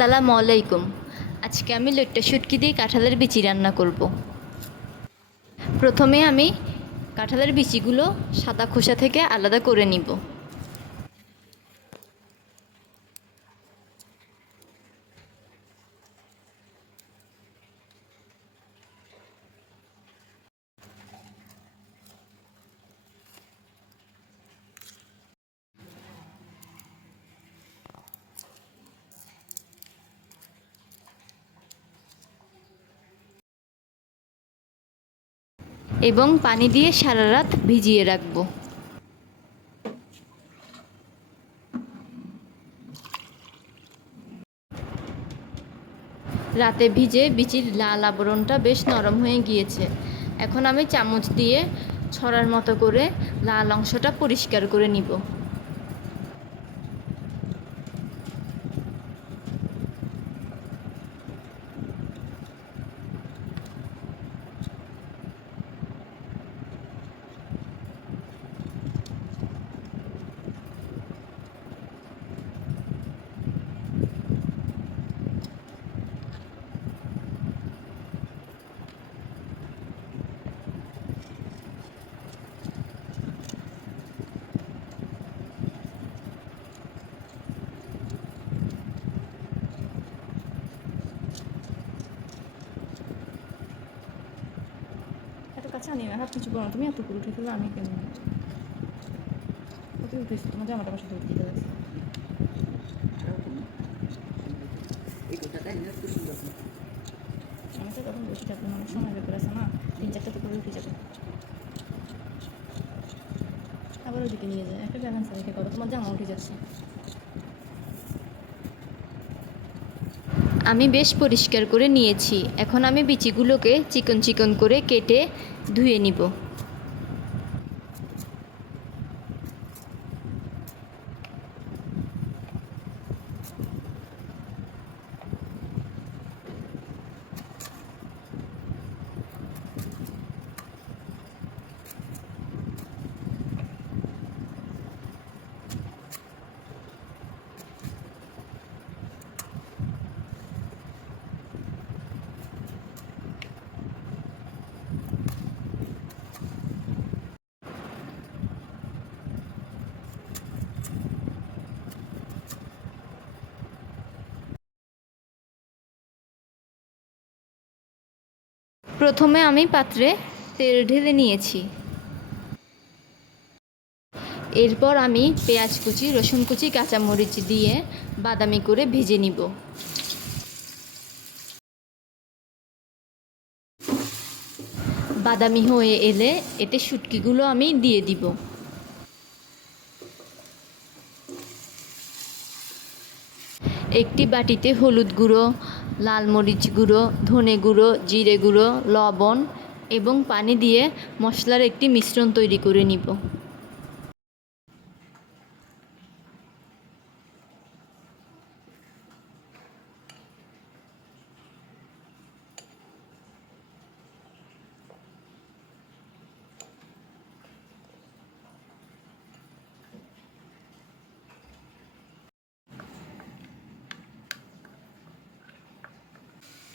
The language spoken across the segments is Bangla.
আসসালামু আলাইকুম। আজকে আমি লইট্টা শুটকি দিয়ে কাঁঠালের বিচি রান্না করব। প্রথমে আমি কাঁঠালের বিচিগুলো সাদা খোসা থেকে আলাদা করে নিব। এবং পানি দিয়ে সারা রাত ভিজিয়ে রাখব। রাতে ভিজে বিচির লাল আবরণটা বেশ নরম হয়ে গিয়েছে। এখন আমি চামচ দিয়ে ছড়ার মতো করে লাল অংশটা পরিষ্কার করে নিব। এত কাছে আনি না, হাত কিছু করো না, তুমি এত করে উঠে ফেলো, আমি কেন কত উঠেছি, তোমার জামাটা আমার সাথে উঠে যাচ্ছে। আমি তো তখন বসে থাকলাম, অনেক সময় বের করেছে না, 3-4টা তো করে উঠে যাবে। আবার ওইদিকে নিয়ে যায়, একটা ব্যালেন্স রেখে করো, তোমার জামা উঠে যাচ্ছে। আমি বেশ পরিষ্কার করে নিয়েছি। এখন আমি বিচিগুলোকে চিকন চিকন করে কেটে ধুয়ে নিব। প্রথমে আমি পাত্রে তেল ঢেলে নিয়েছি। এরপর আমি পেঁয়াজ কুচি, রসুন কুচি, কাঁচামরিচ দিয়ে বাদামি করে ভেজে নিব। বাদামি হয়ে এলে এতে শুটকিগুলো আমি দিয়ে দিব। একটি বাটিতে হলুদ গুঁড়ো, লাল মরিচ গুঁড়ো, ধনে গুঁড়ো, জিরে গুঁড়ো, লবণ এবং পানি দিয়ে মশলার একটি মিশ্রণ তৈরি করে নিব।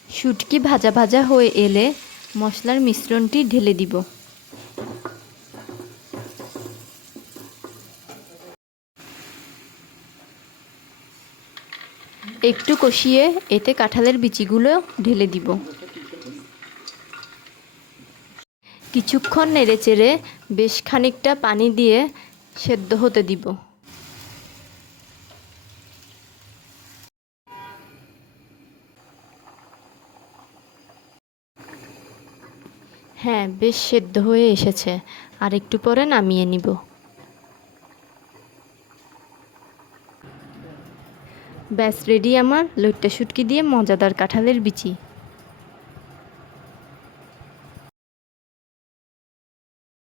শুটকি ভাজা ভাজা হয়ে এলে মশলার মিশ্রণটি ঢেলে দিব। একটু কষিয়ে এতে কাঁঠালের বিচিগুলো ঢেলে দিব। কিছুক্ষণ নেড়েচেড়ে বেশ খানিকটা পানি দিয়ে সেদ্ধ হতে দিব। হ্যাঁ, বেশ সেদ্ধ হয়ে এসেছে, আর একটু পরে নামিয়ে নিব। ব্যাস রেডি আমার লইট্টা শুটকি দিয়ে মজাদার কাঁঠালের বিচি।